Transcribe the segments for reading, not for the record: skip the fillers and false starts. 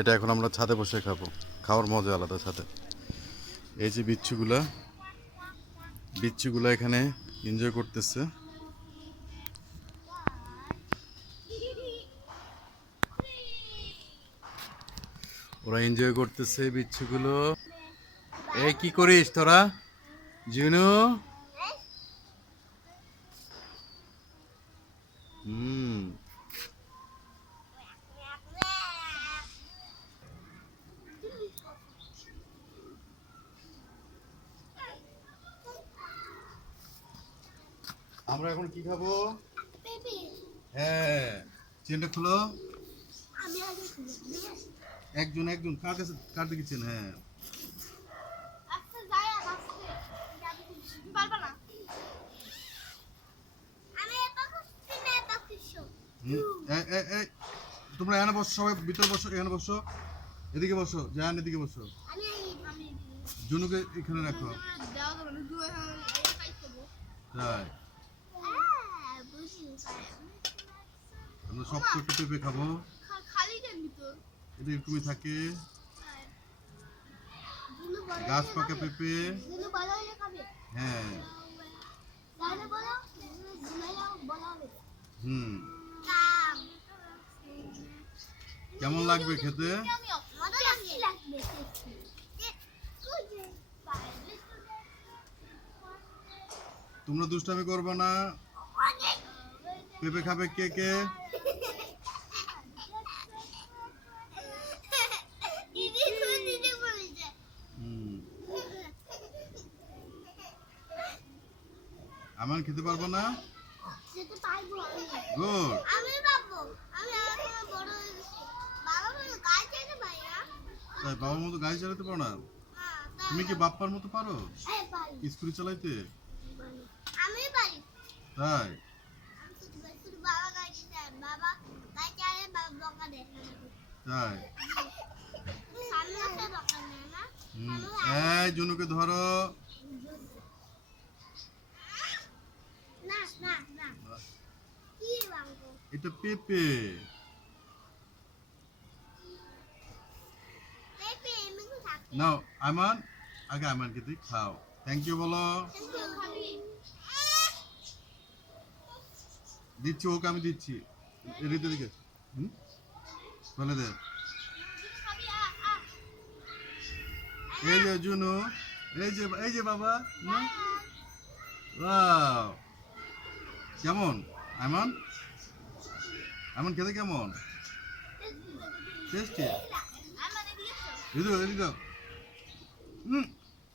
এটা এখন আমরা ছাদে বসে খাবো, খাওয়ার মজা আলাদা ছাদে। এই যে বিচ্ছুগুলা এখানে এনজয় করতেছে। ওরা এনজয় করতেছে বিচ্ছুগুলো। এই কি করিস তোরা জিনু? হুম, আমরা এখন কি খাবো? হ্যাঁ, চেনটা খুলো। একজন কার কাছে, কার দিকে চেন? হ্যাঁ, এই তোমরা এখানে বসো, সবাই ভিতরে বসো, এখানে বসো, এদিকে বসো, জান এদিকে বসো, জুনুকে এখানে রাখো। তাই আমরা সব একটু পেঁপে খাবো, এটা এরকমই থাকে, গাছ পাকা পেঁপে। হ্যাঁ, হুম, কেমন লাগবে খেতে? তোমরা দুষ্টামি করবে না। পেঁপে খাবে কে কে? আমার খেতে পারবো না। গুড। তাই বাবার মতো গাড়ি চালাতে পারো না? তুমি কি বাপ্পার মতো পারো স্কুটি চালাইতে? তাই তাই এই জুনুকে ধরো। এটা পেঁপে। নাও আমান, আগে আমানকে দিই, খাও। থ্যাংক ইউ বলো। দিচ্ছি ওকে, আমি দিচ্ছি। এদিকে দিকে বলে দে। এই যে জুনু, এই যে বাবা। ওয়াও, কেমন আমান? আমান খেতে কেমন? টেস্টি। এদিকে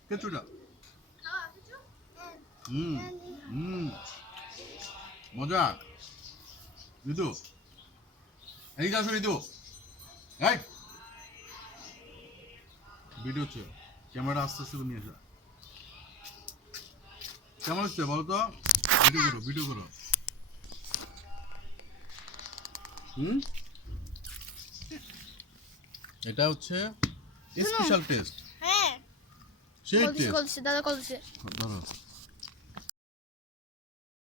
কেঁচুটা। মজা। ঋতু এদিকে আসো, ঋতু রাইট। ভিডিও হচ্ছে, ক্যামেরাটা আস্তে আস্তে নিয়ে আসা। কেমন হচ্ছে বলো তো? ভিডিও করো। এটা হচ্ছে স্পেশাল টেস্ট। হ্যাঁ, সেই টেস্ট। দাদা কল দিছে। ধরো।